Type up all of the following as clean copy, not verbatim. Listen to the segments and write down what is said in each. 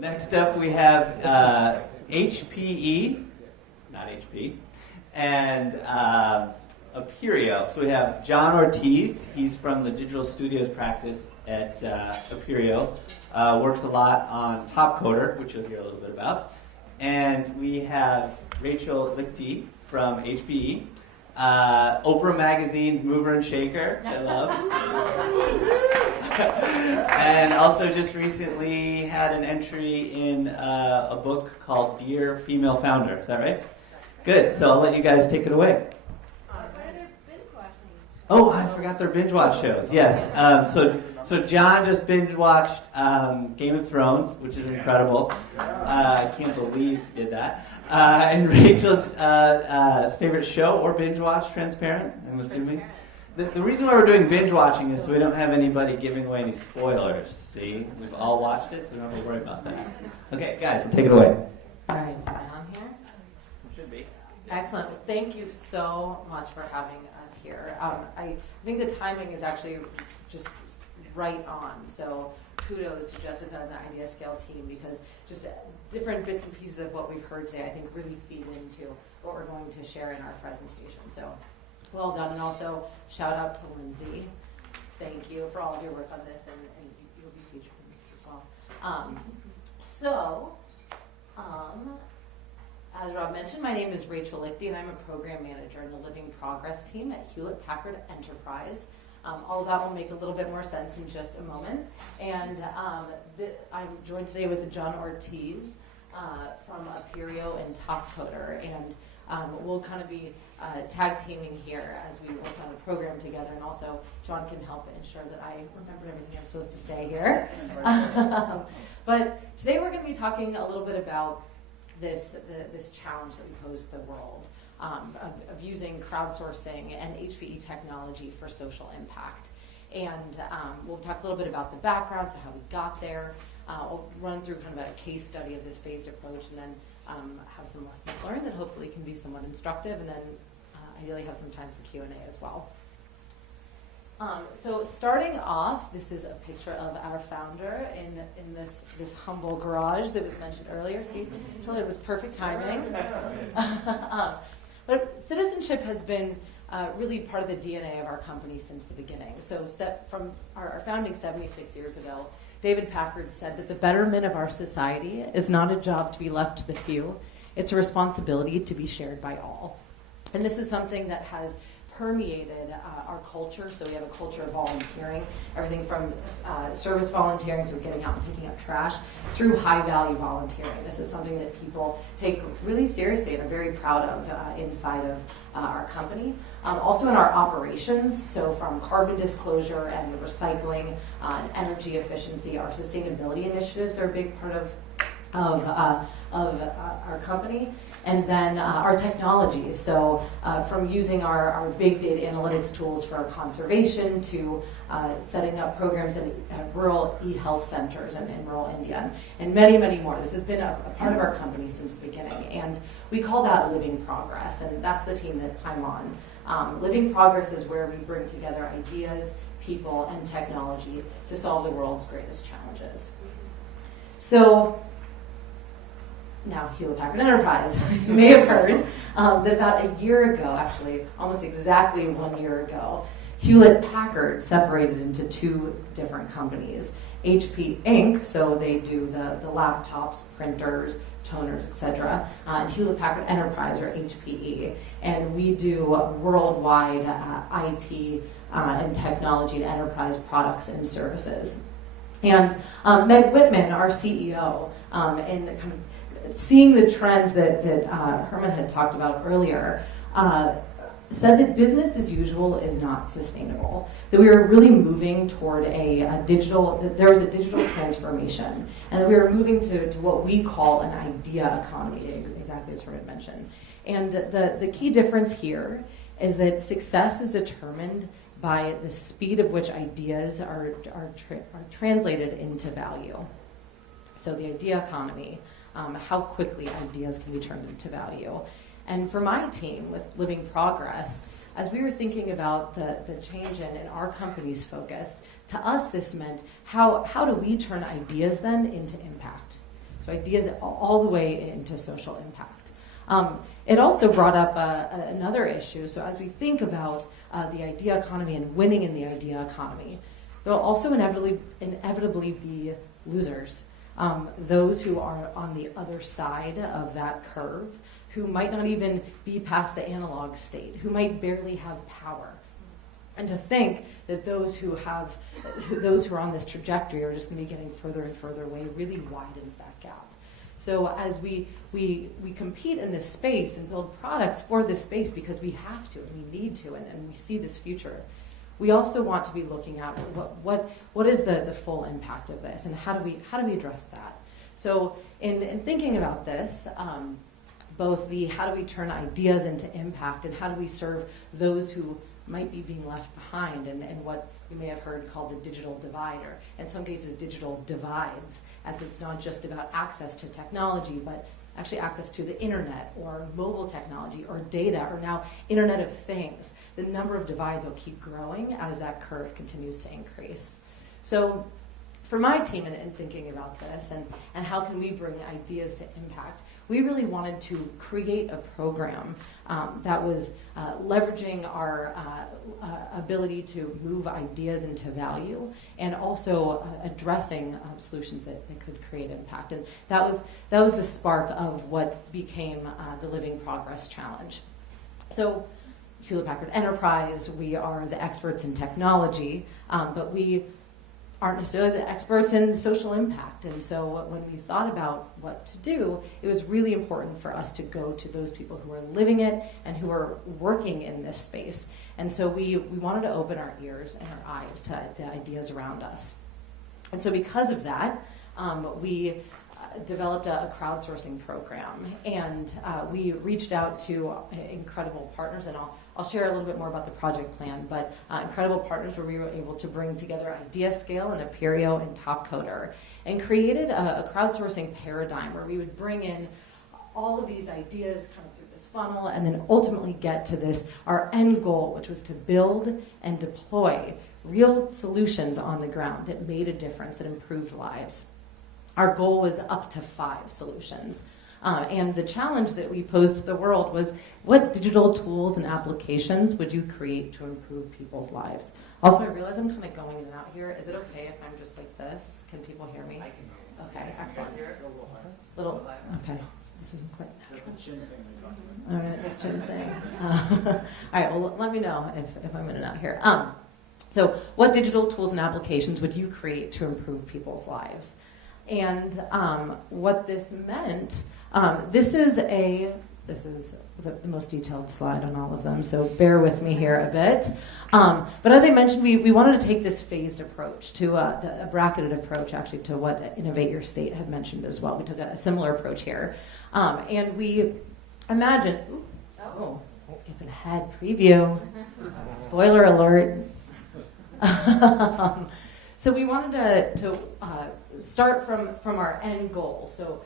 Next up we have HPE, not HP, and Appirio. So we have John Ortiz. He's from the Digital Studios practice at Appirio. Works a lot on Topcoder, which you'll hear a little bit about. And we have Rachel Lichte from HPE. Oprah Magazine's Mover and Shaker, which I love. And also just recently had an entry in a book called Dear Female Founder. Is that right? Good. So I'll let you guys take it away. Oh, I forgot their binge watch shows. Yes. So John just binge watched Game of Thrones, which is incredible. I can't believe he did that. And Rachel's favorite show or binge watch, Transparent, I'm assuming. The reason why we're doing binge watching is so we don't have anybody giving away any spoilers. See, we've all watched it, so we don't have to worry about that. Okay, guys, so take it away. All right, am I on here? Should be. Excellent. Thank you so much for having us here. I think the timing is actually just right on. So kudos to Jessica and the IdeaScale team, because just different bits and pieces of what we've heard today, I think, really feed into what we're going to share in our presentation. So well done. And also shout out to Lindsay. Thank you for all of your work on this, and you'll be featured in this as well. As Rob mentioned, my name is Rachel Lichte, and I'm a program manager in the Living Progress team at Hewlett Packard Enterprise. All of that will make a little bit more sense in just a moment. And I'm joined today with John Ortiz from Appirio and Topcoder. And we'll kind of be tag teaming here as we work on a program together. And also, John can help ensure that I remember everything I'm supposed to say here. But today we're going to be talking a little bit about this challenge that we pose to the world. Of using crowdsourcing and HPE technology for social impact. And we'll talk a little bit about the background, so how we got there. We'll run through kind of a case study of this phased approach, and then have some lessons learned that hopefully can be somewhat instructive, and then ideally have some time for Q&A as well. So starting off, this is a picture of our founder in this humble garage that was mentioned earlier. See, it was perfect timing. But citizenship has been really part of the DNA of our company since the beginning. So from our founding 76 years ago, David Packard said that the betterment of our society is not a job to be left to the few. It's a responsibility to be shared by all. And this is something that has permeated our culture. So we have a culture of volunteering, everything from service volunteering, so getting out and picking up trash, through high-value volunteering. This is something that people take really seriously and are very proud of inside of our company. Also in our operations, so from carbon disclosure and recycling and energy efficiency, our sustainability initiatives are a big part of our company. And then our technology, so from using our big data analytics tools for conservation to setting up programs in rural e-health centers in rural India, and many, many more. This has been a part of our company since the beginning, and we call that Living Progress, and that's the team that I'm on. Living Progress is where we bring together ideas, people, and technology to solve the world's greatest challenges. So, now Hewlett Packard Enterprise. You may have heard that about a year ago, actually, almost exactly 1 year ago, Hewlett Packard separated into two different companies. HP Inc., so they do the laptops, printers, toners, etc., and Hewlett Packard Enterprise, or HPE. And we do worldwide IT and technology and enterprise products and services. And Meg Whitman, our CEO, in kind of seeing the trends that Herman had talked about earlier, said that business as usual is not sustainable. That we were really moving toward that there was a digital transformation, and that we were moving to what we call an idea economy, exactly as Herman mentioned. And the key difference here is that success is determined by the speed of which ideas are translated into value. So the idea economy, how quickly ideas can be turned into value. And for my team with Living Progress, as we were thinking about the change in our company's focus, to us this meant how do we turn ideas then into impact? So ideas all the way into social impact. It also brought up another issue. So as we think about the idea economy and winning in the idea economy, there will also inevitably be losers. Those who are on the other side of that curve, who might not even be past the analog state, who might barely have power. And to think that those who are on this trajectory are just going to be getting further and further away really widens that gap. So as we compete in this space and build products for this space because we have to and we need to and we see this future, we also want to be looking at what is the full impact of this and how do we address that. So in thinking about this, both the how do we turn ideas into impact and how do we serve those who might be being left behind and what you may have heard called the digital divide, or in some cases digital divides, as it's not just about access to technology, but actually access to the internet or mobile technology or data or now Internet of Things. The number of divides will keep growing as that curve continues to increase. So for my team in thinking about this and how can we bring ideas to impact, we really wanted to create a program that was leveraging our ability to move ideas into value and also addressing solutions that could create impact. And that was the spark of what became the Living Progress Challenge. So Hewlett Packard Enterprise, we are the experts in technology, but we aren't necessarily the experts in social impact. And so when we thought about what to do, it was really important for us to go to those people who are living it and who are working in this space. And so we wanted to open our ears and our eyes to the ideas around us. And so because of that, we developed a crowdsourcing program, and we reached out to incredible partners, and I'll share a little bit more about the project plan, but incredible partners where we were able to bring together IdeaScale and Appirio and Topcoder and created a crowdsourcing paradigm where we would bring in all of these ideas kind of through this funnel and then ultimately get to this, our end goal, which was to build and deploy real solutions on the ground that made a difference, that improved lives. Our goal was up to 5 solutions. And the challenge that we posed to the world was, what digital tools and applications would you create to improve people's lives? Also, I realize I'm kind of going in and out here. Is it okay if I'm just like this? Can people hear me? I can hear you. Okay, excellent. Little, okay, this isn't quite natural. That's the chin thing. All right, that's chin thing. All right, well, let me know if I'm in and out here. So what digital tools and applications would you create to improve people's lives? And what this meant, this is the most detailed slide on all of them, so bear with me here a bit. But as I mentioned, we wanted to take this phased approach to a bracketed approach, actually, to what Innovate Your State had mentioned as well. We took a similar approach here. And we imagined, skipping ahead, preview, spoiler alert. So we wanted to start from our end goal, so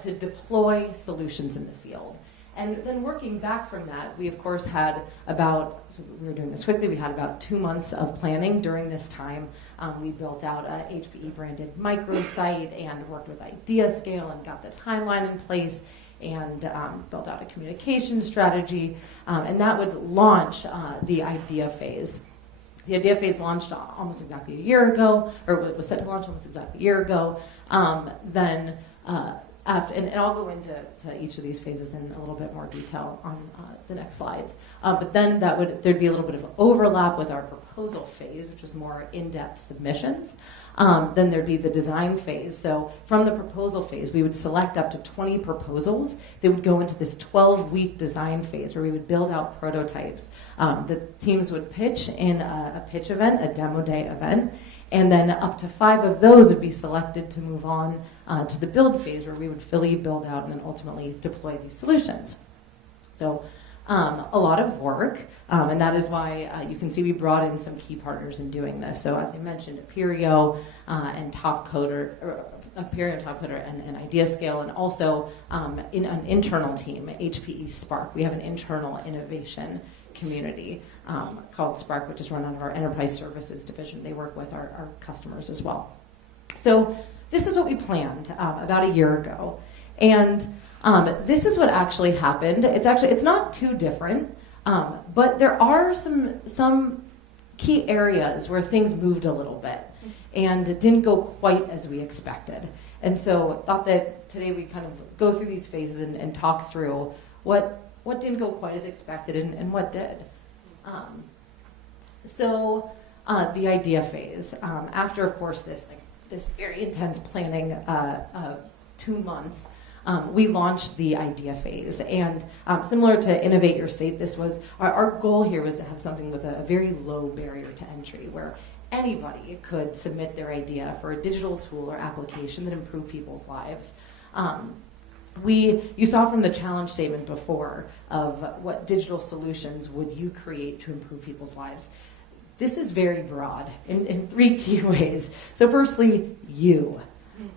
to deploy solutions in the field. And then working back from that, we of course had so we were doing this quickly, we had about 2 months of planning during this time. We built out a HPE branded microsite and worked with IdeaScale and got the timeline in place and built out a communication strategy. And that would launch the idea phase. The idea phase launched almost exactly a year ago, or was set to launch almost exactly a year ago. And I'll go into each of these phases in a little bit more detail on the next slides. But then there'd be a little bit of overlap with our proposal phase, which was more in-depth submissions. Then there'd be the design phase. So from the proposal phase, we would select up to 20 proposals that would go into this 12-week design phase where we would build out prototypes. The teams would pitch in a pitch event, a demo day event, and then up to 5 of those would be selected to move on to the build phase where we would fully build out and then ultimately deploy these solutions. So a lot of work, and that is why you can see we brought in some key partners in doing this. So as I mentioned, Appirio and Topcoder, and IdeaScale, and also in an internal team, HPE Spark. We have an internal innovation community called Spark, which is run out of our enterprise services division. They work with our customers as well. So this is what we planned about a year ago. And this is what actually happened. It's not too different, but there are some key areas where things moved a little bit and it didn't go quite as we expected. And so I thought that today we kind of go through these phases and talk through what didn't go quite as expected and what did. The idea phase. After, of course, this very intense planning 2 months, we launched the idea phase. And similar to Innovate Your State, this was our goal here was to have something with a very low barrier to entry where anybody could submit their idea for a digital tool or application that improved people's lives. You saw from the challenge statement before of what digital solutions would you create to improve people's lives. This is very broad in 3 key ways. So firstly, you.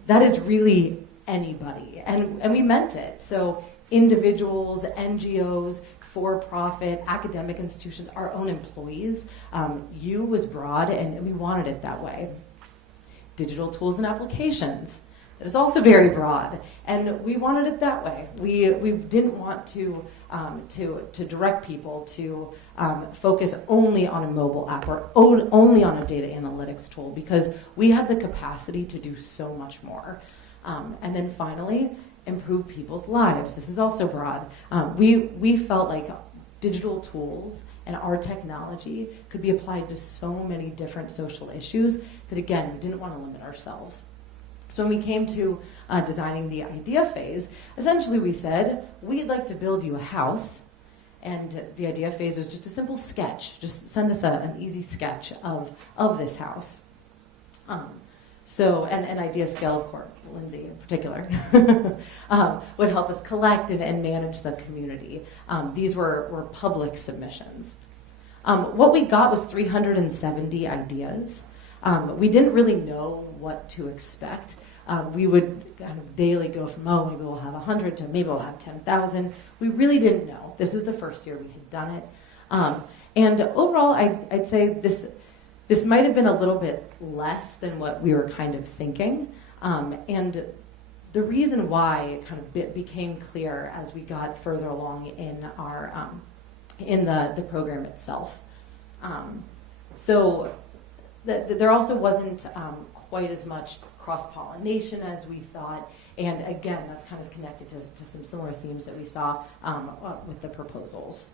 That is really anybody. And we meant it. So individuals, NGOs, for-profit, academic institutions, our own employees. You was broad, and we wanted it that way. Digital tools and applications. That is also very broad, and we wanted it that way. We didn't want to direct people to focus only on a mobile app or only on a data analytics tool because we had the capacity to do so much more. And then finally, improve people's lives. This is also broad. We felt like digital tools and our technology could be applied to so many different social issues that, again, we didn't want to limit ourselves. So when we came to designing the idea phase, essentially we said, we'd like to build you a house, and the idea phase was just a simple sketch. Just send us an easy sketch of this house. And IdeaScale, of course, Lindsay in particular, would help us collect and manage the community. These were public submissions. What we got was 370 ideas. We didn't really know what to expect. We would kind of daily go from, maybe we'll have 100 to maybe we'll have 10,000. We really didn't know. This was the first year we had done it. And overall, I'd say this might have been a little bit less than what we were kind of thinking. And the reason why it kind of became clear as we got further along in our in the program itself. There also wasn't quite as much cross-pollination as we thought. And again, that's kind of connected to some similar themes that we saw with the proposals.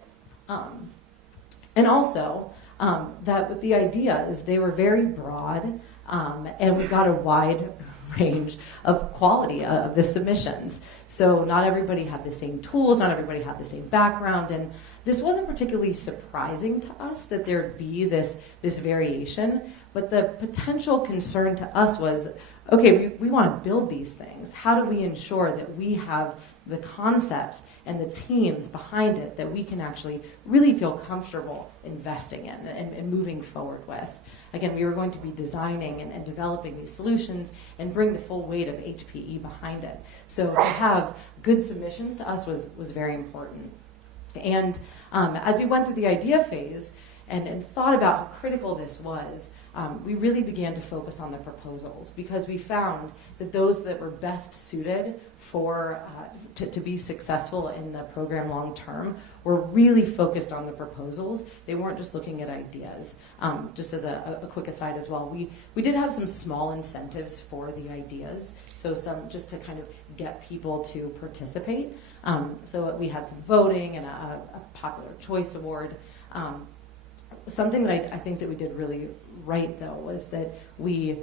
And also, that with the ideas, they were very broad, and we got a wide range of quality of the submissions. So not everybody had the same tools, not everybody had the same background, and this wasn't particularly surprising to us that there'd be this variation, but the potential concern to us was, okay, we want to build these things. How do we ensure that we have the concepts and the teams behind it that we can actually really feel comfortable investing in and moving forward with? Again, we were going to be designing and developing these solutions and bring the full weight of HPE behind it. So to have good submissions to us was very important. And as we went through the idea phase and thought about how critical this was, we really began to focus on the proposals because we found that those that were best suited to be successful in the program long term were really focused on the proposals. They weren't just looking at ideas. Just as a quick aside as well, we did have some small incentives for the ideas, so some just to kind of get people to participate. So we had some voting and a popular choice award. Something that I think that we did really right, though, was that we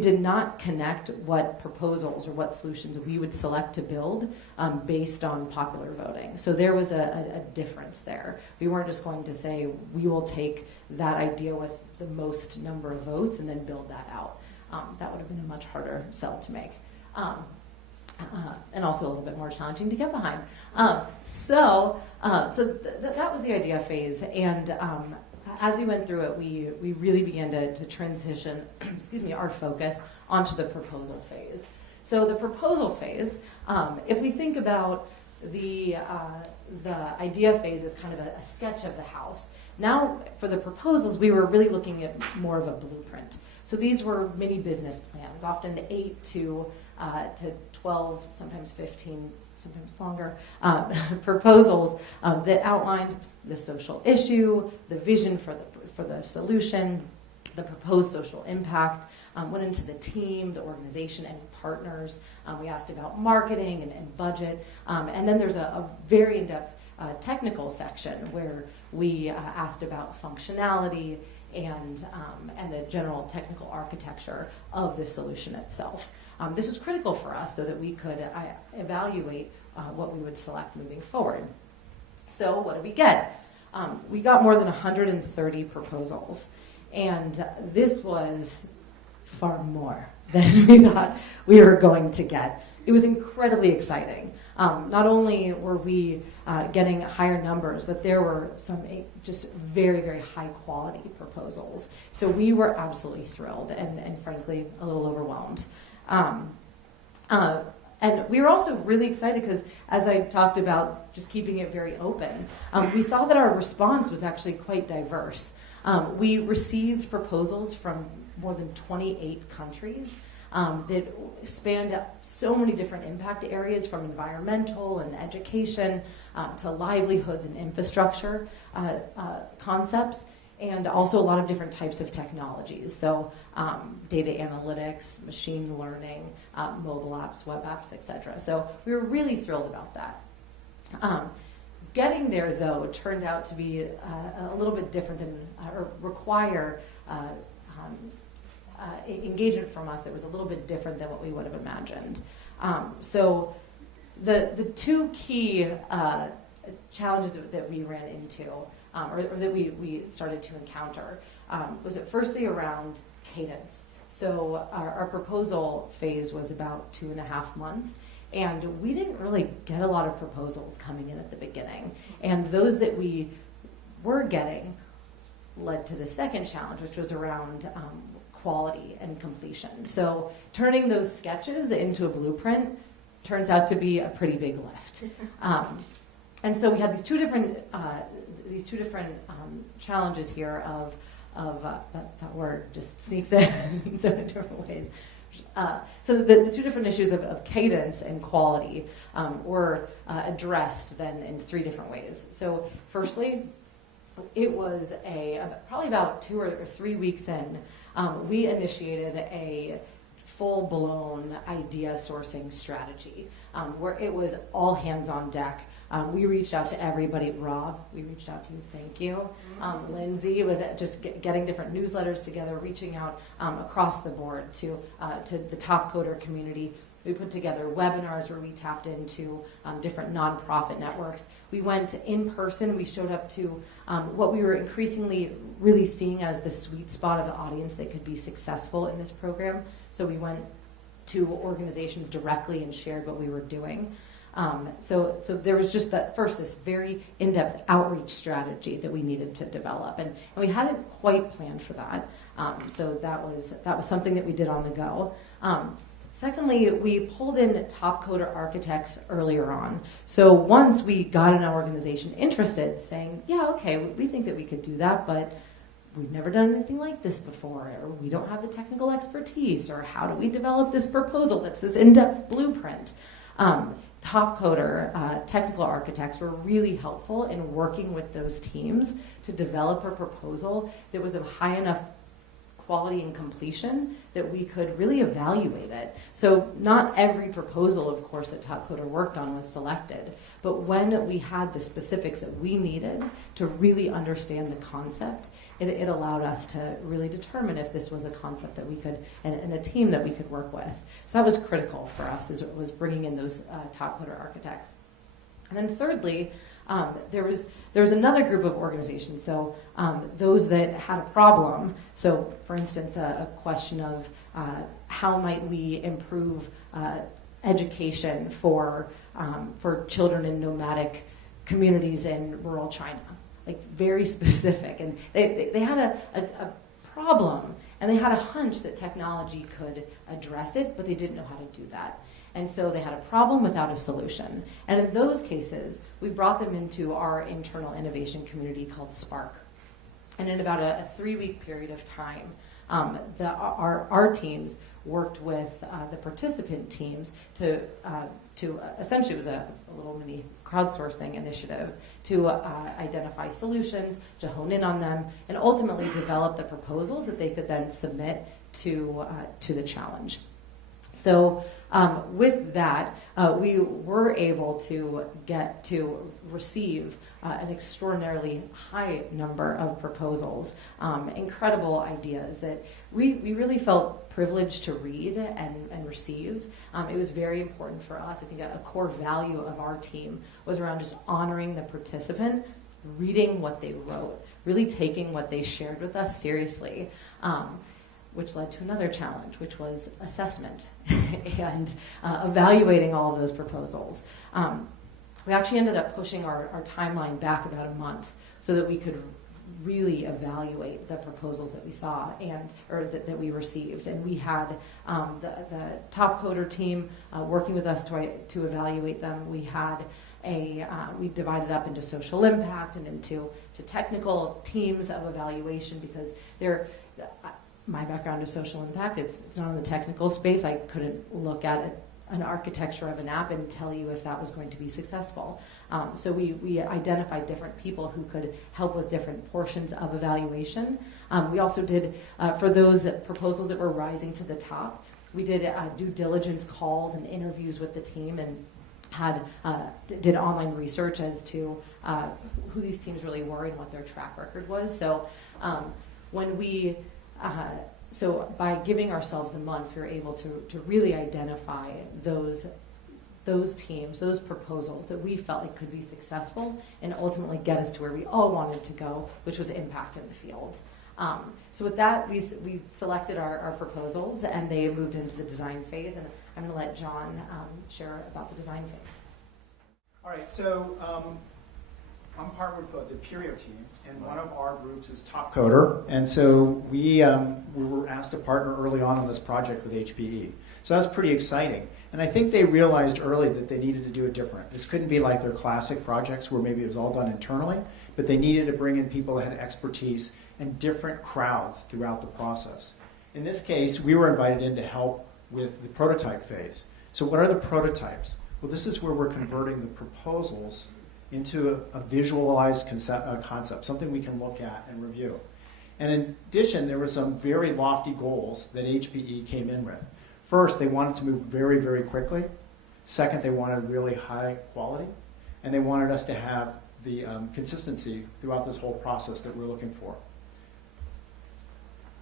did not connect what proposals or what solutions we would select to build based on popular voting. So there was a difference there. We weren't just going to say, we will take that idea with the most number of votes and then build that out. That would have been a much harder sell to make. And also a little bit more challenging to get behind. So that was the idea phase, and as we went through it, we really began to transition, our focus onto the proposal phase. So the proposal phase, if we think about the idea phase as kind of a sketch of the house. Now, for the proposals, we were really looking at more of a blueprint. So these were mini business plans, often 8 to 12, sometimes 15, sometimes longer, proposals that outlined the social issue, the vision for the solution, the proposed social impact, went into the team, the organization, and partners. We asked about marketing and budget. And then there's a very in-depth technical section where we asked about functionality and the general technical architecture of the solution itself. This was critical for us so that we could evaluate what we would select moving forward. So what did we get? We got more than 130 proposals. And this was far more than we thought we were going to get. It was incredibly exciting. Not only were we getting higher numbers, but there were some just very, very high quality proposals. So we were absolutely thrilled and frankly, a little overwhelmed. And we were also really excited because, as I talked about, just keeping it very open, we saw that our response was actually quite diverse. We received proposals from more than 28 countries that spanned so many different impact areas, from environmental and education to livelihoods and infrastructure concepts, and also a lot of different types of technologies. So data analytics, machine learning, mobile apps, web apps, etc. So we were really thrilled about that. Getting there, though, turned out to be a little bit different than, or require engagement from us that was a little bit different than what we would have imagined. So the two key challenges that we ran into, or that we started to encounter, was it firstly around cadence. So our proposal phase was about 2.5 months. And we didn't really get a lot of proposals coming in at the beginning. And those that we were getting led to the second challenge, which was around quality and completion. So turning those sketches into a blueprint turns out to be a pretty big lift. And so we had these two different challenges here of that word just sneaks in so many different ways. So the two different issues of cadence and quality were addressed then in 3 different ways. So firstly, it was probably about 2 or 3 weeks in, we initiated a full-blown idea sourcing strategy where it was all hands on deck. We reached out to everybody. Rob, we reached out to you, thank you. Lindsay, with just getting different newsletters together, reaching out across the board to the Topcoder community. We put together webinars where we tapped into different nonprofit networks. We went in person. We showed up to what we were increasingly really seeing as the sweet spot of the audience that could be successful in this program. So we went to organizations directly and shared what we were doing. So there was just this very in-depth outreach strategy that we needed to develop, and we hadn't quite planned for that. So that was something that we did on the go. Secondly, we pulled in Topcoder architects earlier on. So once we got an organization interested, saying, yeah, okay, we think that we could do that, but we've never done anything like this before, or we don't have the technical expertise, or how do we develop this proposal that's this in-depth blueprint? Topcoder technical architects were really helpful in working with those teams to develop a proposal that was of high enough quality and completion that we could really evaluate it. So not every proposal, of course, that Topcoder worked on was selected, but when we had the specifics that we needed to really understand the concept, it allowed us to really determine if this was a concept that we could, and a team that we could work with. So that was critical for us, as it was bringing in those Topcoder architects. And then thirdly, there was another group of organizations, so those that had a problem. So, for instance, a question of how might we improve education for children in nomadic communities in rural China, like very specific. And they had a problem, and they had a hunch that technology could address it, but they didn't know how to do that. And so they had a problem without a solution. And in those cases, we brought them into our internal innovation community called Spark. And in about a 3-week period of time, Our teams worked with the participant teams to essentially, it was a little mini crowdsourcing initiative to identify solutions, to hone in on them, and ultimately develop the proposals that they could then submit to the challenge. So with that, we were able to get to receive an extraordinarily high number of proposals, incredible ideas that we really felt privileged to read and receive. It was very important for us. I think a core value of our team was around just honoring the participant, reading what they wrote, really taking what they shared with us seriously. Which led to another challenge, which was assessment and evaluating all of those proposals. We actually ended up pushing our timeline back about a month so that we could really evaluate the proposals that we saw or that we received. And we had the Topcoder team working with us to evaluate them. We had we divided up into social impact and into technical teams of evaluation because my background is social impact. It's not in the technical space. I couldn't look at an architecture of an app and tell you if that was going to be successful. So we identified different people who could help with different portions of evaluation. We also did, for those proposals that were rising to the top, we did due diligence calls and interviews with the team and did online research as to who these teams really were and what their track record was. So so by giving ourselves a month, we were able to really identify those teams, those proposals that we felt like could be successful and ultimately get us to where we all wanted to go, which was impact in the field. So with that, we selected our proposals and they moved into the design phase, and I'm going to let John share about the design phase. All right, so I'm part of the Appirio team, and one of our groups is Topcoder, and so we were asked to partner early on this project with HPE. So that's pretty exciting, and I think they realized early that they needed to do it different. This couldn't be like their classic projects where maybe it was all done internally, but they needed to bring in people that had expertise and different crowds throughout the process. In this case, we were invited in to help with the prototype phase. So what are the prototypes? Well, this is where we're converting the proposals into a visualized concept, something we can look at and review. And in addition, there were some very lofty goals that HPE came in with. First, they wanted to move very, very quickly. Second, they wanted really high quality. And they wanted us to have the consistency throughout this whole process that we're looking for.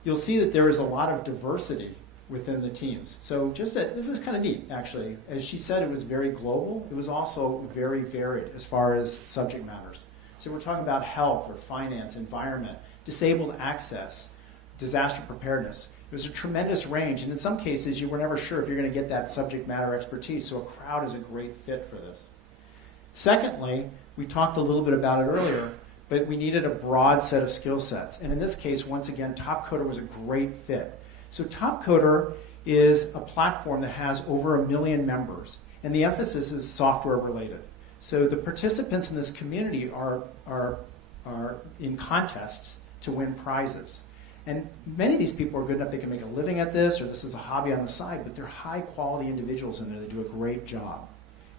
You'll see that there is a lot of diversity within the teams. So this is kind of neat, actually. As she said, it was very global. It was also very varied as far as subject matters. So we're talking about health or finance, environment, disabled access, disaster preparedness. It was a tremendous range, and in some cases, you were never sure if you're going to get that subject matter expertise, so a crowd is a great fit for this. Secondly, we talked a little bit about it earlier, but we needed a broad set of skill sets. And in this case, once again, Topcoder was a great fit. So Topcoder is a platform that has over 1 million members, and the emphasis is software related. So the participants in this community are in contests to win prizes. And many of these people are good enough they can make a living at this, or this is a hobby on the side, but they're high quality individuals in there that do a great job.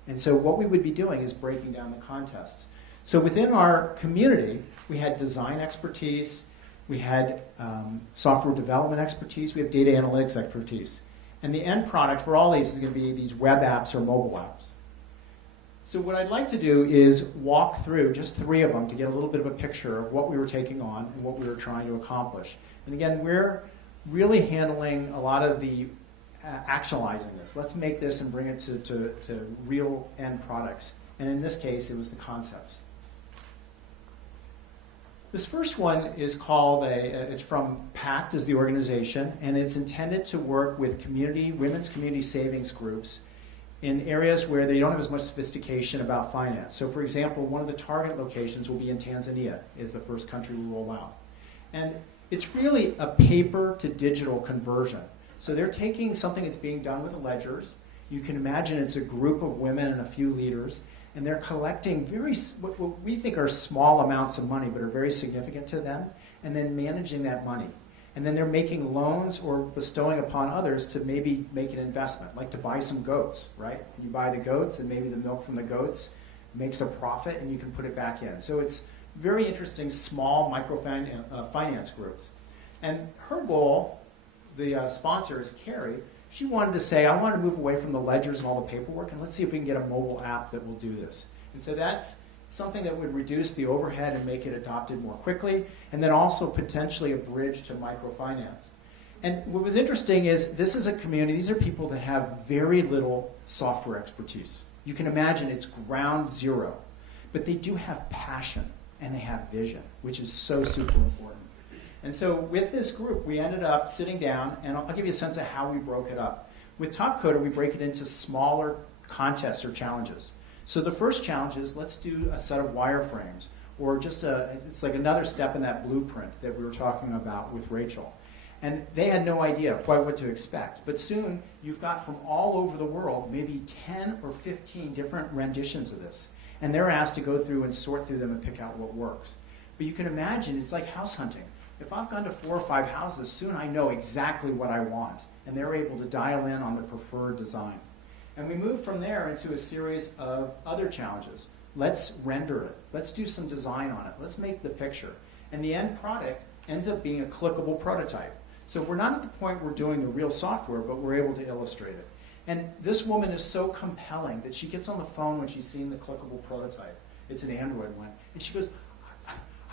And so what we would be doing is breaking down the contests. So within our community, we had design expertise, we had software development expertise, we have data analytics expertise. And the end product for all these is going to be these web apps or mobile apps. So what I'd like to do is walk through just 3 of them to get a little bit of a picture of what we were taking on and what we were trying to accomplish. And again, we're really handling a lot of the actualizing this. Let's make this and bring it to real end products. And in this case, it was the concepts. This first one is called, it's from PACT as the organization, and it's intended to work with women's community savings groups in areas where they don't have as much sophistication about finance. So for example, one of the target locations will be in Tanzania, is the first country we roll out. And it's really a paper to digital conversion. So they're taking something that's being done with ledgers. You can imagine it's a group of women and a few leaders, and they're collecting what we think are small amounts of money, but are very significant to them, and then managing that money. And then they're making loans or bestowing upon others to maybe make an investment, like to buy some goats, right? You buy the goats, and maybe the milk from the goats makes a profit, and you can put it back in. So it's very interesting, small microfinance groups. And her goal, the sponsor is Carrie, she wanted to say, I want to move away from the ledgers and all the paperwork, and let's see if we can get a mobile app that will do this. And so that's something that would reduce the overhead and make it adopted more quickly, and then also potentially a bridge to microfinance. And what was interesting is this is a community, these are people that have very little software expertise. You can imagine it's ground zero, but they do have passion and they have vision, which is so super important. And so with this group, we ended up sitting down, and I'll give you a sense of how we broke it up. With Topcoder, we break it into smaller contests or challenges. So the first challenge is, let's do a set of wireframes, or just it's like another step in that blueprint that we were talking about with Rachel. And they had no idea quite what to expect. But soon, you've got from all over the world, maybe 10 or 15 different renditions of this. And they're asked to go through and sort through them and pick out what works. But you can imagine, it's like house hunting. If I've gone to 4 or 5 houses, soon I know exactly what I want. And they're able to dial in on the preferred design. And we move from there into a series of other challenges. Let's render it. Let's do some design on it. Let's make the picture. And the end product ends up being a clickable prototype. So we're not at the point we're doing the real software, but we're able to illustrate it. And this woman is so compelling that she gets on the phone when she's seen the clickable prototype. It's an Android one. And she goes,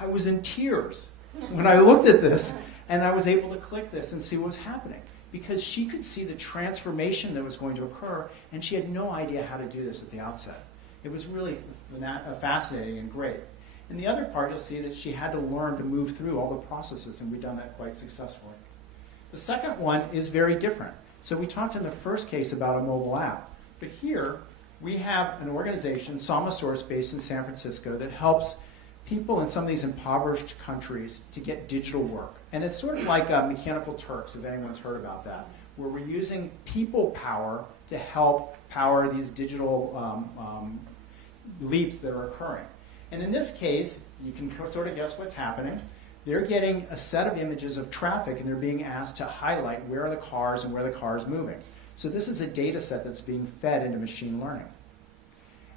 I was in tears when I looked at this, and I was able to click this and see what was happening. Because she could see the transformation that was going to occur, and she had no idea how to do this at the outset. It was really fascinating and great. In the other part, you'll see that she had to learn to move through all the processes, and we've done that quite successfully. The second one is very different. So we talked in the first case about a mobile app, but here we have an organization, Samasource, based in San Francisco, that helps people in some of these impoverished countries to get digital work. And it's sort of like Mechanical Turks, if anyone's heard about that, where we're using people power to help power these digital leaps that are occurring. And in this case, you can sort of guess what's happening. They're getting a set of images of traffic, and they're being asked to highlight where are the cars and where the car is moving. So this is a data set that's being fed into machine learning.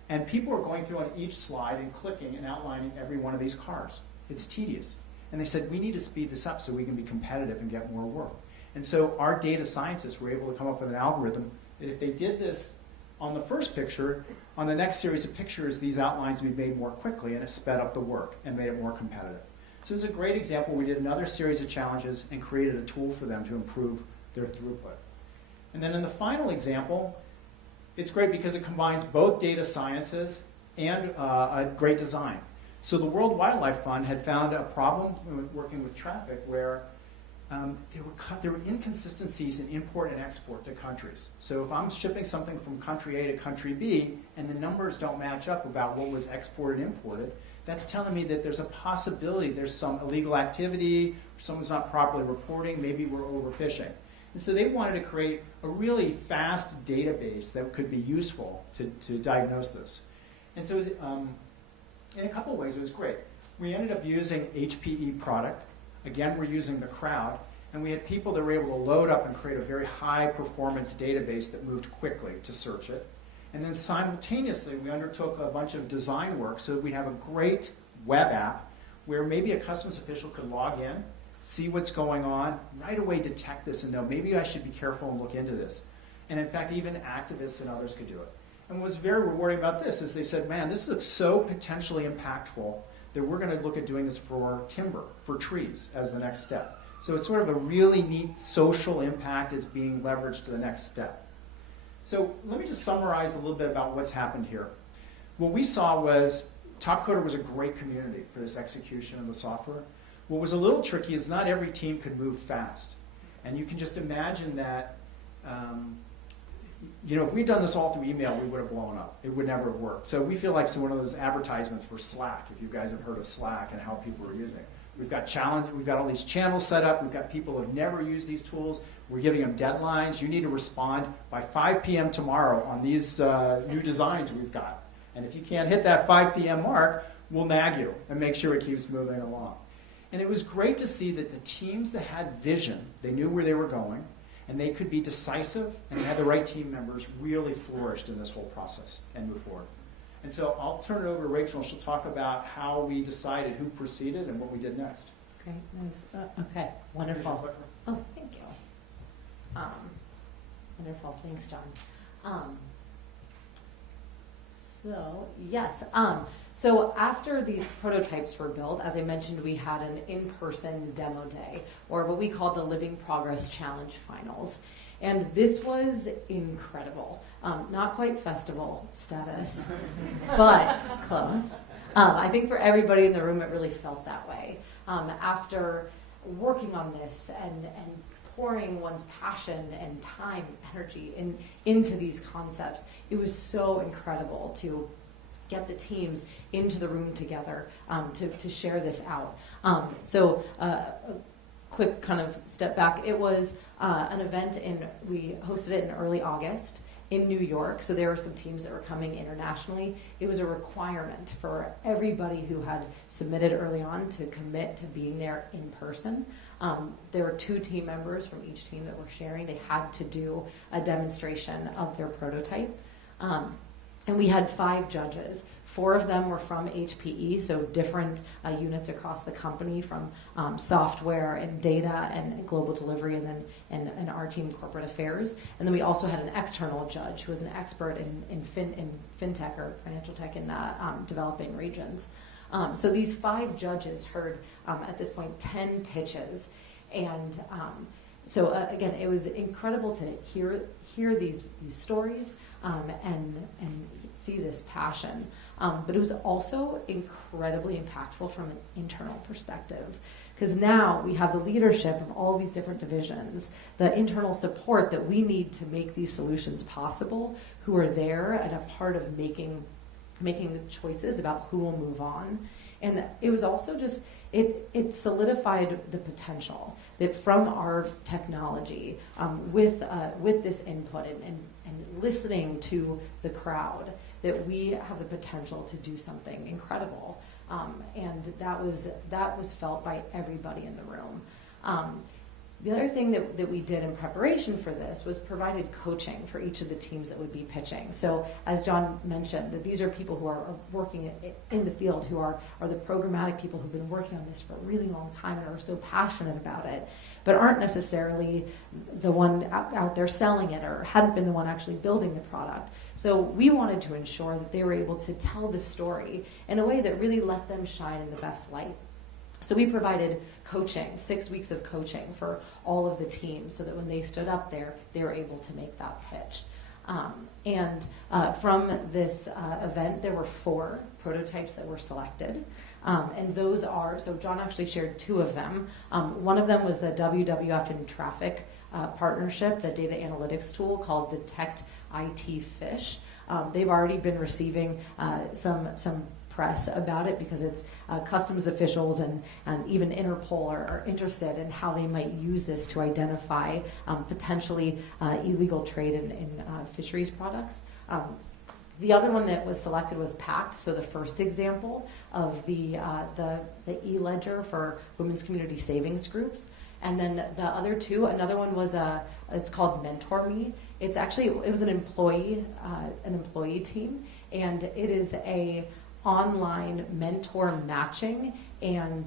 And people are going through on each slide and clicking and outlining every one of these cars. It's tedious. And they said, we need to speed this up so we can be competitive and get more work. And so our data scientists were able to come up with an algorithm that if they did this on the first picture, on the next series of pictures, these outlines would be made more quickly, and it sped up the work and made it more competitive. So it's a great example. We did another series of challenges and created a tool for them to improve their throughput. And then in the final example, it's great because it combines both data sciences and a great design. So the World Wildlife Fund had found a problem working with traffic where there were inconsistencies in import and export to countries. So if I'm shipping something from country A to country B and the numbers don't match up about what was exported and imported, that's telling me that there's a possibility there's some illegal activity, someone's not properly reporting, maybe we're overfishing. And so they wanted to create a really fast database that could be useful to diagnose this. And so it was, in a couple of ways, it was great. We ended up using HPE product. Again, we're using the crowd. And we had people that were able to load up and create a very high-performance database that moved quickly to search it. And then simultaneously, we undertook a bunch of design work so that we have a great web app where maybe a customs official could log in, see what's going on, right away detect this and know, maybe I should be careful and look into this. And in fact, even activists and others could do it. And what's very rewarding about this is they said, man, this looks so potentially impactful that we're going to look at doing this for timber, for trees, as the next step. So it's sort of a really neat social impact is being leveraged to the next step. So let me just summarize a little bit about what's happened here. What we saw was Topcoder was a great community for this execution of the software. What was a little tricky is not every team could move fast. And you can just imagine that, if we'd done this all through email, we would have blown up. It would never have worked. So we feel like it's one of those advertisements for Slack, if you guys have heard of Slack and how people are using it. We've got all these channels set up. We've got people who have never used these tools. We're giving them deadlines. You need to respond by 5 p.m. tomorrow on these new designs we've got. And if you can't hit that 5 p.m. mark, we'll nag you and make sure it keeps moving along. And it was great to see that the teams that had vision, they knew where they were going, and they could be decisive, and they had the right team members, really flourished in this whole process and moved forward. And so I'll turn it over to Rachel, and she'll talk about how we decided who proceeded and what we did next. Great, nice. Okay, wonderful. Oh, thank you. Wonderful, thanks, John. So, yes. So after these prototypes were built, as I mentioned, we had an in-person demo day, or what we called the Living Progress Challenge Finals. And this was incredible. Not quite festival status, but close. I think for everybody in the room, it really felt that way. After working on this and pouring one's passion and time, energy into these concepts, it was so incredible to get the teams into the room together to share this out. So a quick kind of step back. It was an event, we hosted it in early August in New York. So there were some teams that were coming internationally. It was a requirement for everybody who had submitted early on to commit to being there in person. There were 2 team members from each team that were sharing. They had to do a demonstration of their prototype. And we had 5 judges. 4 of them were from HPE, so different units across the company, from software and data and global delivery, and our team, corporate affairs. And then we also had an external judge who was an expert in fintech or financial tech in developing regions. So these 5 judges heard, at this point, 10 pitches. And so again, it was incredible to hear these stories and see this passion. But it was also incredibly impactful from an internal perspective, because now we have the leadership of all these different divisions, the internal support that we need to make these solutions possible, who are there and a part of making the choices about who will move on. And it was also just, it solidified the potential that from our technology, with this input and listening to the crowd, that we have the potential to do something incredible. And that was felt by everybody in the room. The other thing that we did in preparation for this was provided coaching for each of the teams that would be pitching. So as John mentioned, that these are people who are working in the field, who are the programmatic people who've been working on this for a really long time and are so passionate about it, but aren't necessarily the one out there selling it, or hadn't been the one actually building the product. So we wanted to ensure that they were able to tell the story in a way that really let them shine in the best light. So we provided coaching, 6 weeks of coaching for all of the teams, so that when they stood up there, they were able to make that pitch. From this event, there were 4 prototypes that were selected. And those are, so John actually shared 2 of them. One of them was the WWF and Traffic partnership, the data analytics tool called Detect IT Fish. They've already been receiving some press about it, because it's customs officials and even Interpol are interested in how they might use this to identify potentially illegal trade in fisheries products. The other one that was selected was PACT, so the first example of the e-ledger for women's community savings groups. And then the other 2, another one was it's called Mentor Me. It was an employee team, and it is a online mentor matching and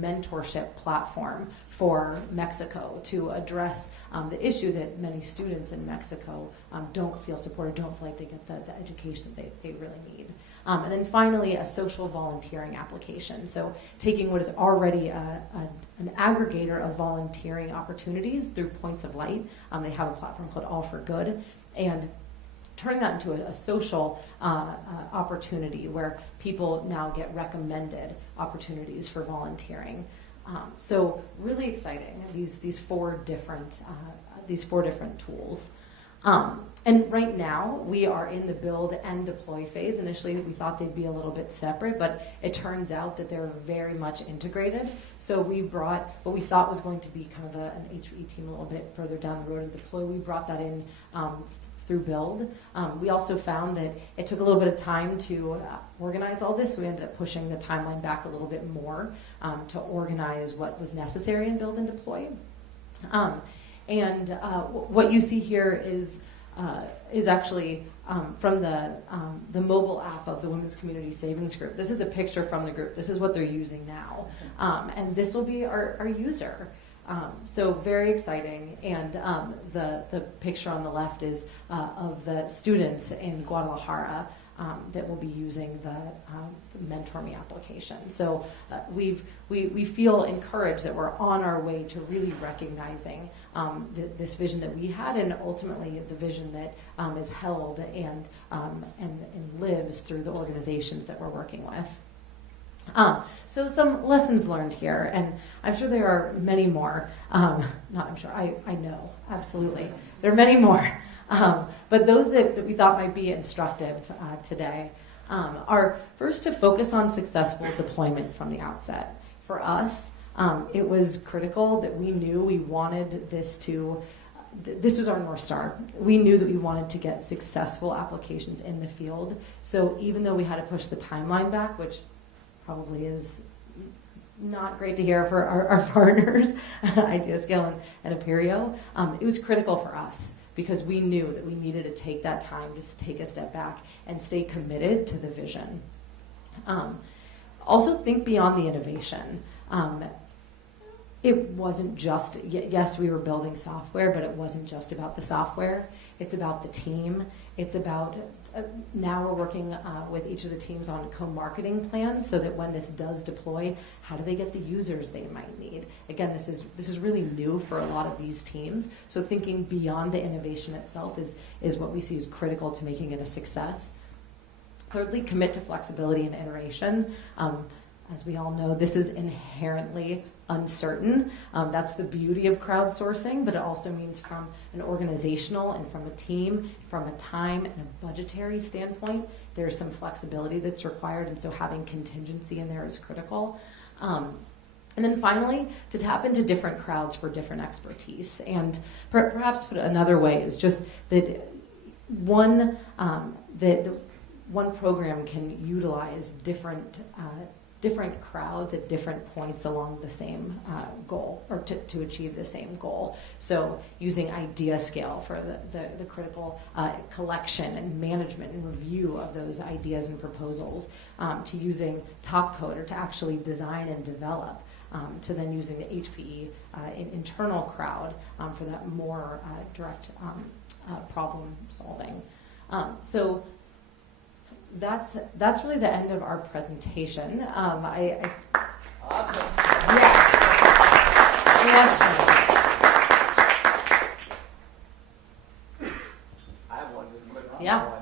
mentorship platform for Mexico to address the issue that many students in Mexico don't feel supported, don't feel like they get the education they really need. And then finally, a social volunteering application. So taking what is already an aggregator of volunteering opportunities through Points of Light. They have a platform called All for Good, and turning that into a social opportunity where people now get recommended opportunities for volunteering. So really exciting, these four different tools. And right now, we are in the build and deploy phase. Initially, we thought they'd be a little bit separate, but it turns out that they're very much integrated. So we brought what we thought was going to be kind of an HPE team a little bit further down the road and deploy. We brought that in through build. We also found that it took a little bit of time to organize all this, so we ended up pushing the timeline back a little bit more to organize what was necessary in build and deploy. What you see here is actually from the mobile app of the Women's Community Savings Group. This is a picture from the group. This is what they're using now. And this will be our user. So very exciting. And the picture on the left is of the students in Guadalajara that will be using the Mentor Me application. So we feel encouraged that we're on our way to really recognizing this vision that we had, and ultimately the vision that is held and lives through the organizations that we're working with. So some lessons learned here, and I'm sure there are many more. I know, absolutely. There are many more. But those that we thought might be instructive today are first to focus on successful deployment from the outset. For us, it was critical that we knew we wanted this was our North Star. We knew that we wanted to get successful applications in the field. So even though we had to push the timeline back, which probably is not great to hear for our partners, IdeaScale and Appirio, it was critical for us, because we knew that we needed to take that time to take a step back and stay committed to the vision. Also think beyond the innovation. It wasn't just, yes, we were building software, but it wasn't just about the software. It's about the team. It's about, now we're working with each of the teams on co-marketing plans so that when this does deploy, how do they get the users they might need? Again, this is really new for a lot of these teams. So thinking beyond the innovation itself is what we see as critical to making it a success. Thirdly, commit to flexibility and iteration. As we all know, this is inherently uncertain. That's the beauty of crowdsourcing, but it also means from an organizational and from a team, from a time and a budgetary standpoint, there's some flexibility that's required, and so having contingency in there is critical. And then finally, to tap into different crowds for different expertise. And perhaps put another way is just that one program can utilize different crowds at different points along the same goal, or to achieve the same goal. So using IdeaScale for the critical collection and management and review of those ideas and proposals, to using Topcoder to actually design and develop, to then using the HPE internal crowd for that more direct problem solving. So that's really the end of our presentation. Awesome. Yes. Questions? I have one, just a quick one. Yeah.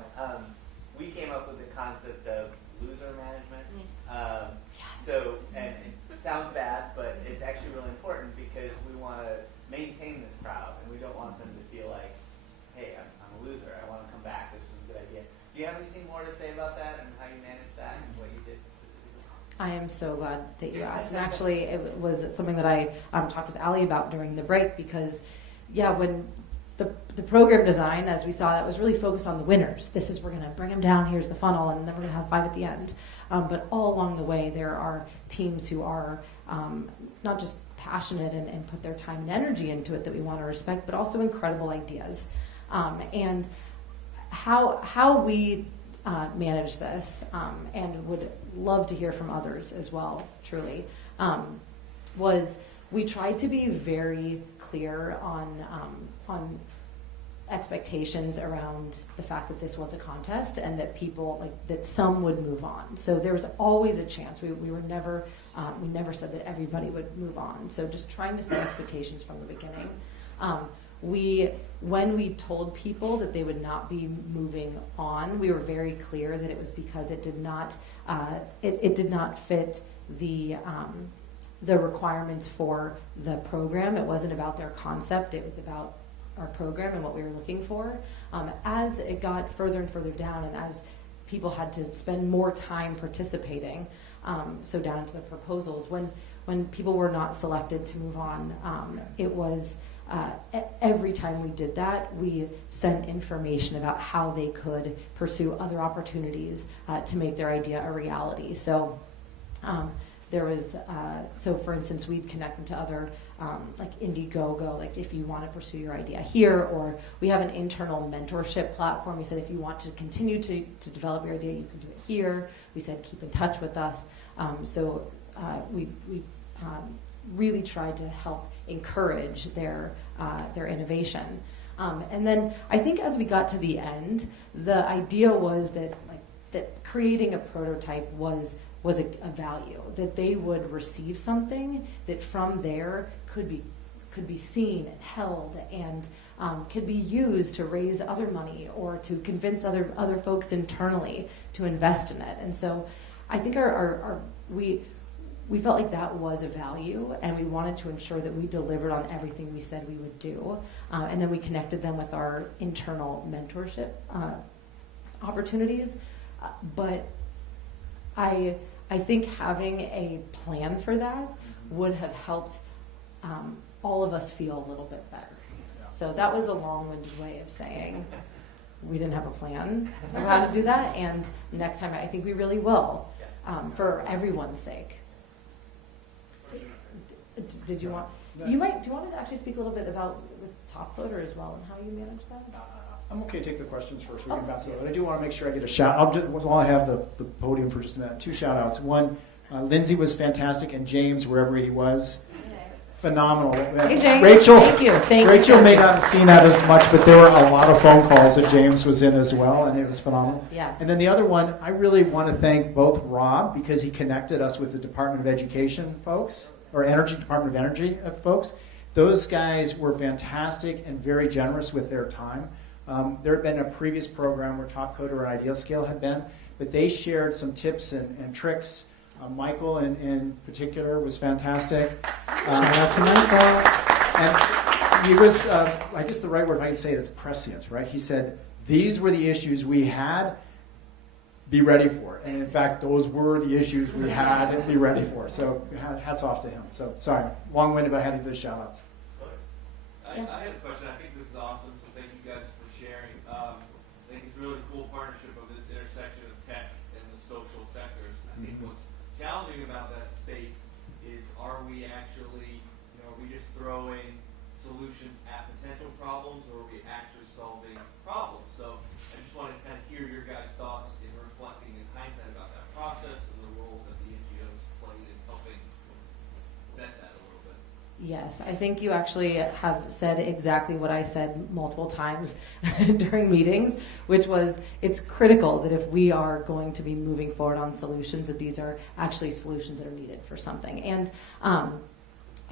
We came up with the concept of loser management. Yes. So, and it sounds bad, but it's actually really important because we want to maintain this crowd, and we don't want them to feel like, hey, I'm a loser. I want to come back. This was a good idea. Do you have anything more to say about that and how you managed that and what you did specifically? I am so glad that you asked. And actually, it was something that I talked with Ali about during the break, because, yeah, when the program design, as we saw, that was really focused on the winners. We're going to bring them down, here's the funnel, and then we're going to have 5 at the end. But all along the way, there are teams who are not just passionate and put their time and energy into it that we want to respect, but also incredible ideas. And how we manage this, and would love to hear from others as well, truly, was we tried to be very clear on expectations around the fact that this was a contest and that that some would move on. So there was always a chance. We were never, we never said that everybody would move on. So just trying to set expectations from the beginning. When we told people that they would not be moving on, we were very clear that it was because it did not fit the requirements for the program. It wasn't about their concept. It was about our program and what we were looking for. As it got further and further down, and as people had to spend more time participating, so down to the proposals, when people were not selected to move on, it was every time we did that, we sent information about how they could pursue other opportunities to make their idea a reality. So there was, so for instance, we'd connect them to other, like Indiegogo, like if you want to pursue your idea here, or we have an internal mentorship platform. We said if you want to continue to develop your idea, you can do it here. We said keep in touch with us. So we really tried to help encourage their innovation. And then I think as we got to the end, the idea was that that creating a prototype was a value, that they would receive something that from there could be seen and held and could be used to raise other money or to convince other folks internally to invest in it. And so I think we felt like that was a value, and we wanted to ensure that we delivered on everything we said we would do. And then we connected them with our internal mentorship opportunities. But I think having a plan for that would have helped all of us feel a little bit better. So that was a long-winded way of saying we didn't have a plan of how to do that, and next time I think we really will, for everyone's sake. Did you want? Do you want to actually speak a little bit about with Toploader as well and how you manage that? I'm okay to take the questions first. We can bounce it over. But I do want to make sure I get a shout. While I have the podium for just a minute, 2 shout outs. One, Lindsay was fantastic, and James, wherever he was, phenomenal. Hey, James. Rachel, thank you. Rachel may not have seen that as much, but there were a lot of phone calls that James was in as well, and it was phenomenal. Yes. And then the other one, I really want to thank both Rob, because he connected us with the Department of Education folks, or Department of Energy folks. Those guys were fantastic and very generous with their time. There had been a previous program where Topcoder or IdeaScale had been, but they shared some tips and tricks. Michael in particular was fantastic. Shout out to Michael. And he was, I guess the right word, if I can say it, is prescient, right? He said, these were the issues we had, be ready for it. And in fact, those were the issues we had to be ready for. So hats off to him. So sorry, long-winded, but I had to do the shout-outs. I have a question. I think this is awesome, so thank you guys for sharing. I think it's a really cool partnership of this intersection of tech and the social sectors. I think what's challenging about that space is, are we actually, are we just throwing solutions at potential problems, or are we actually solving problems? So I just want to kind of hear your guys' thoughts in reflecting in hindsight about that process and the role that the NGOs played in helping vet that a little bit. Yes, I think you actually have said exactly what I said multiple times during meetings, which was it's critical that if we are going to be moving forward on solutions, that these are actually solutions that are needed for something. And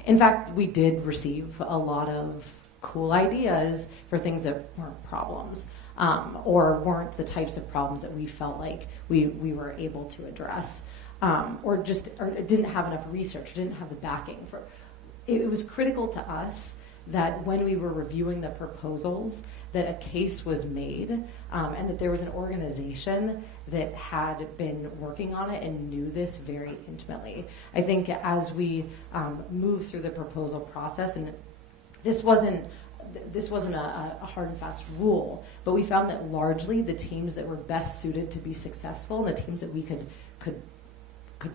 in fact, we did receive a lot of cool ideas for things that weren't problems, or weren't the types of problems that we felt like we were able to address, or didn't have enough research, didn't have the backing for. It was critical to us that when we were reviewing the proposals, that a case was made, and that there was an organization that had been working on it and knew this very intimately. I think as we moved through the proposal process, and this wasn't a hard and fast rule, but we found that largely the teams that were best suited to be successful, and the teams that we could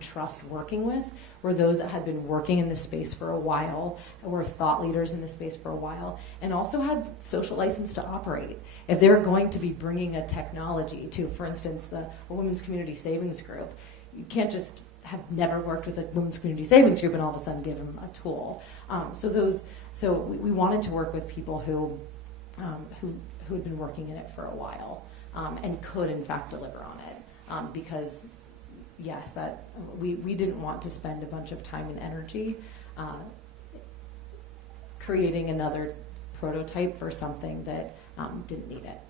trust working with, were those that had been working in this space for a while, were thought leaders in this space for a while, and also had social license to operate. If they're going to be bringing a technology to, for instance, the Women's Community Savings Group, you can't just have never worked with a Women's Community Savings Group and all of a sudden give them a tool. So we wanted to work with people who had been working in it for a while, and could in fact deliver on it, because yes, that we didn't want to spend a bunch of time and energy creating another prototype for something that didn't need it.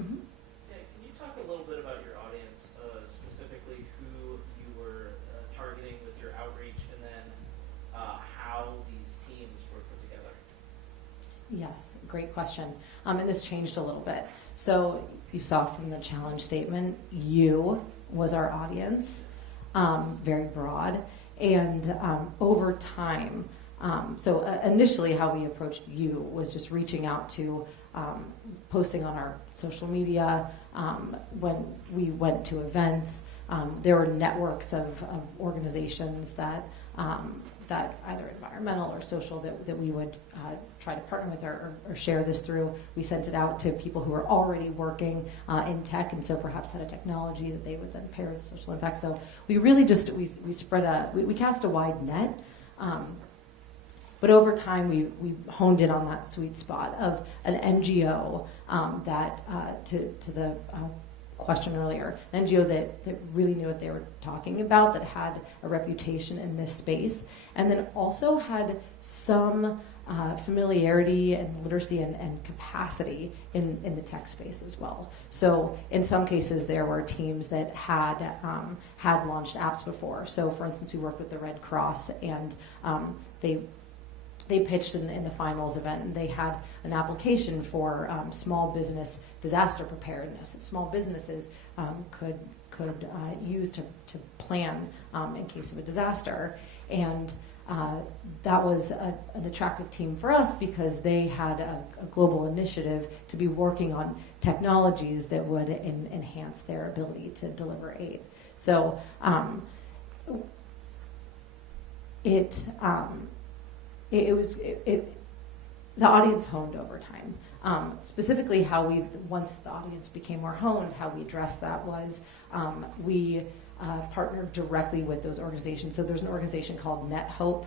Mm-hmm. Yeah, can you talk a little bit about your audience, specifically who you were targeting with your outreach, and then how these teams were put together? Yes, great question. And this changed a little bit. So you saw from the challenge statement, you was our audience, very broad. And over time, So initially how we approached you was just reaching out to posting on our social media. When we went to events, there were networks of organizations that either environmental or social that we would try to partner with or share this through. We sent it out to people who are already working in tech, and so perhaps had a technology that they would then pair with social impact. So we really just we cast a wide net. But over time, we honed in on that sweet spot of an NGO that, to the question earlier, an NGO that really knew what they were talking about, that had a reputation in this space, and then also had some familiarity and literacy and capacity in the tech space as well. So in some cases, there were teams that had launched apps before. So for instance, we worked with the Red Cross, and they pitched in the finals event, and they had an application for small business disaster preparedness that small businesses could use to plan in case of a disaster. And that was an attractive team for us because they had a global initiative to be working on technologies that would enhance their ability to deliver aid. So the audience honed over time. Specifically, once the audience became more honed, how we addressed that was we partnered directly with those organizations. So there's an organization called NetHope.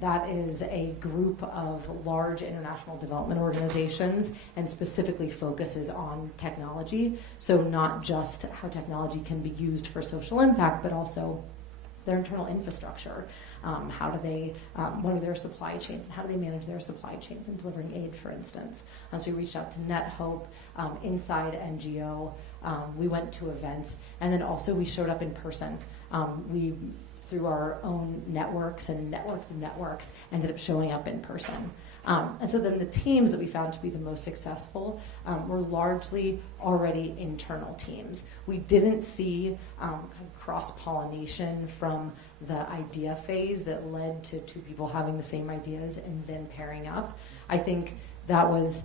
That is a group of large international development organizations and specifically focuses on technology. So not just how technology can be used for social impact, but also their internal infrastructure. How do they, what are their supply chains, and how do they manage their supply chains in delivering aid, for instance? So we reached out to NetHope, inside NGO. We went to events, and then also we showed up in person. We, through our own networks and networks of networks, ended up showing up in person. And so then the teams that we found to be the most successful were largely already internal teams. We didn't see kind of cross-pollination from the idea phase that led to two people having the same ideas and then pairing up. I think that was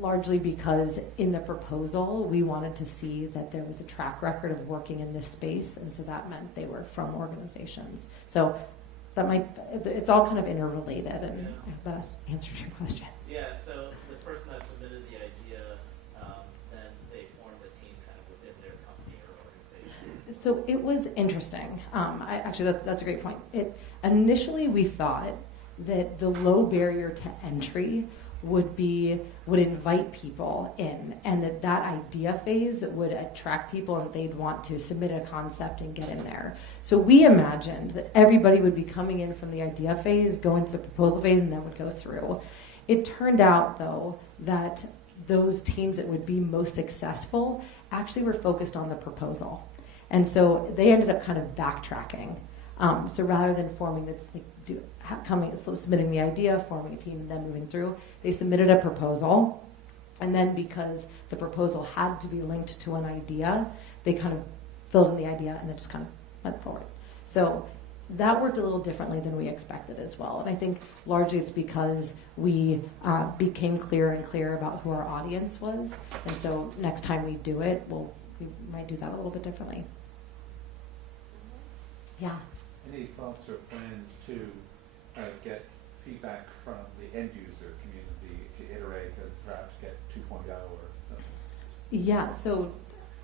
largely because in the proposal, we wanted to see that there was a track record of working in this space, and so that meant they were from organizations. So it's all kind of interrelated, and I hope that answered your question. Yeah, so the person that submitted the idea, then they formed a team kind of within their company or organization. So it was interesting. That's a great point. Initially, we thought that the low barrier to entry would invite people in, and that idea phase would attract people, and they'd want to submit a concept and get in there. So we imagined that everybody would be coming in from the idea phase, go into the proposal phase, and then would go through. It turned out, though, that those teams that would be most successful actually were focused on the proposal. And so they ended up kind of backtracking. So rather than submitting the idea, forming a team, and then moving through, they submitted a proposal. And then because the proposal had to be linked to an idea, they kind of filled in the idea and then just kind of went forward. So that worked a little differently than we expected as well. And I think largely it's because we became clearer and clearer about who our audience was. And so next time we do it, we might do that a little bit differently. Yeah. Any thoughts or plans to get feedback from the end user community to iterate and perhaps get 2.0 or something? Yeah, so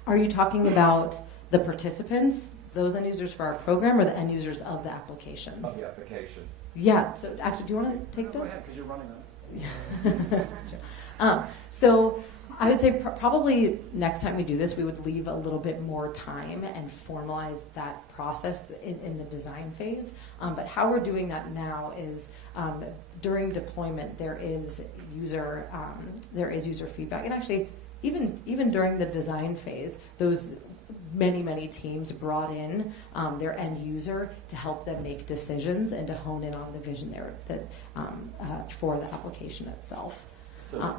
are you talking about the participants, those end users for our program, or the end users of the applications? Of the application. Yeah, so actually, do you want to take this? Go ahead, because you're running it. That's true. So I would say probably next time we do this, we would leave a little bit more time and formalize that process in the design phase. But how we're doing that now is during deployment, there is user feedback, and actually even during the design phase, those many teams brought in their end user to help them make decisions and to hone in on the vision for the application itself.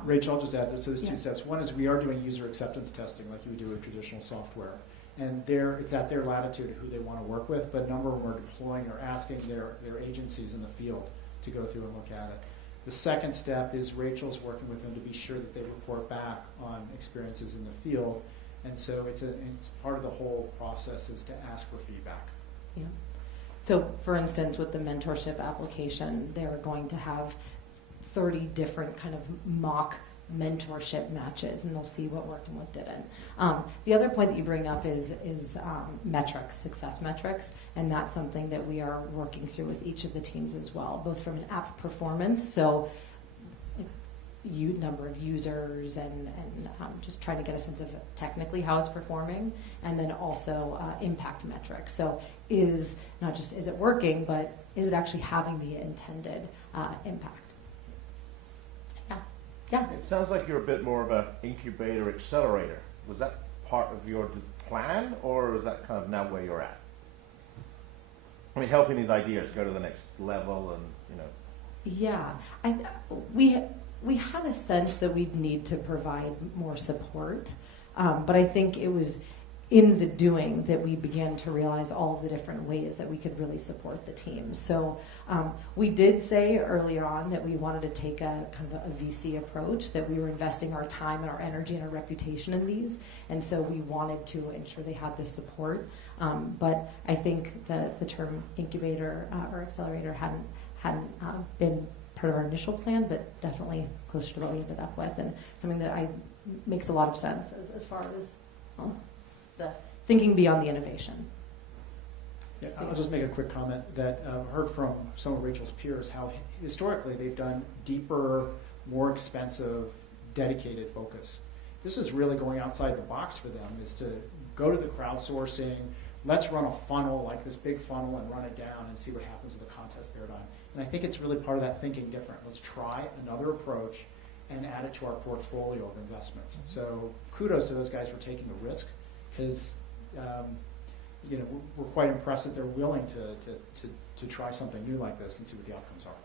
Rachel, I'll just add this. So there's two steps. One is we are doing user acceptance testing like you would do with traditional software. And it's at their latitude of who they want to work with, but a number of them are deploying or asking their agencies in the field to go through and look at it. The second step is Rachel's working with them to be sure that they report back on experiences in the field. And so it's part of the whole process is to ask for feedback. Yeah. So, for instance, with the mentorship application, they're going to have 30 different kind of mock mentorship matches, and they'll see what worked and what didn't. The other point that you bring up is metrics, success metrics, and that's something that we are working through with each of the teams as well, both from an app performance, so number of users and just trying to get a sense of technically how it's performing, and then also impact metrics. So is it working, but is it actually having the intended impact? Yeah. It sounds like you're a bit more of an incubator accelerator. Was that part of your plan, or is that kind of now where you're at? I mean, helping these ideas go to the next level, and Yeah, we had a sense that we'd need to provide more support, but I think it was in the doing that we began to realize all of the different ways that we could really support the team. So we did say early on that we wanted to take a kind of a VC approach, that we were investing our time and our energy and our reputation in these, and so we wanted to ensure they had the support. But I think the term incubator or accelerator hadn't been part of our initial plan, but definitely closer to what we ended up with, and something that makes a lot of sense as far as the thinking beyond the innovation. Yeah, I'll just make a quick comment that heard from some of Rachel's peers how historically they've done deeper, more expensive, dedicated focus. This is really going outside the box for them, is to go to the crowdsourcing, let's run a funnel, like this big funnel, and run it down and see what happens with the contest paradigm. And I think it's really part of that thinking different. Let's try another approach and add it to our portfolio of investments. So kudos to those guys for taking the risk, because we're quite impressed that they're willing to try something new like this and see what the outcomes are.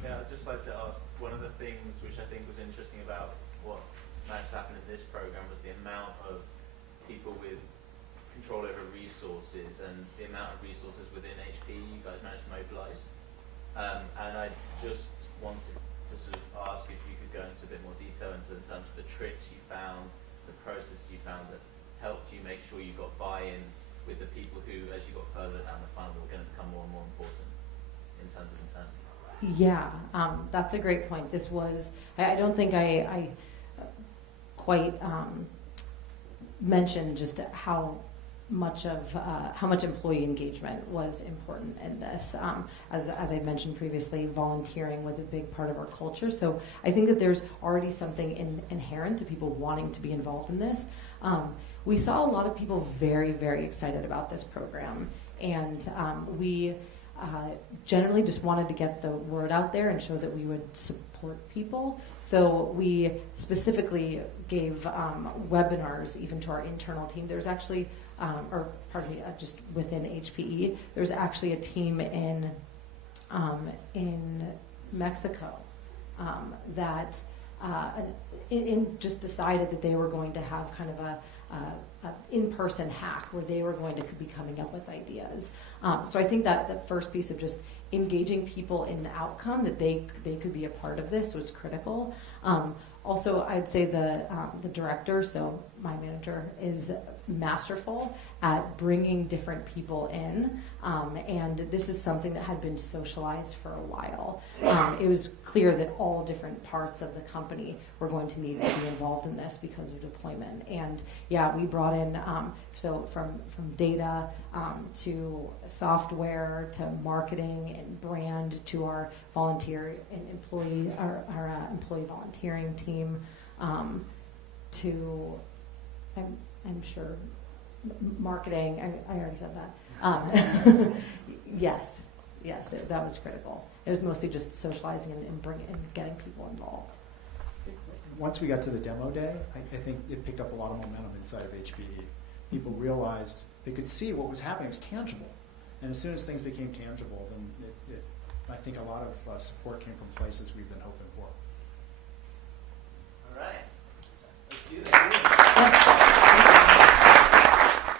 Yeah, I'd just like to ask, one of the things which I think was interesting about what managed to happen in this program was the amount of people with control over resources and the amount of resources within HPE you guys managed to mobilize. And I just wanted to sort of ask if you could go into a bit more detail in terms of the tricks you found, the process you found that helped you make sure you got buy-in with the people who, as you got further down the funnel, were going to become more and more important in terms of intent. Yeah, that's a great point. This was, I don't think I quite mentioned just how much employee engagement was important in this. As I mentioned previously, volunteering was a big part of our culture. So I think that there's already something inherent to people wanting to be involved in this. We saw a lot of people very, very excited about this program, and we generally just wanted to get the word out there and show that we would support people. So we specifically gave webinars even to our internal team. There's actually just within HPE, there's actually a team in Mexico that just decided that they were going to have kind of a in-person hack where they were going to be coming up with ideas. So I think that the first piece of just engaging people in the outcome, that they could be a part of this, was critical. Also, I'd say the director, so my manager, is masterful at bringing different people in, and this is something that had been socialized for a while. It was clear that all different parts of the company were going to need to be involved in this because of deployment. And yeah, we brought in so from data to software to marketing and brand to our volunteer and employee employee volunteering team to I'm sure marketing. I already said that. Yes, that was critical. It was mostly just socializing and getting people involved. Once we got to the demo day, I think it picked up a lot of momentum inside of HPE. People realized they could see what was happening. It was tangible. And as soon as things became tangible, then I think a lot of support came from places we've been hoping for. All right.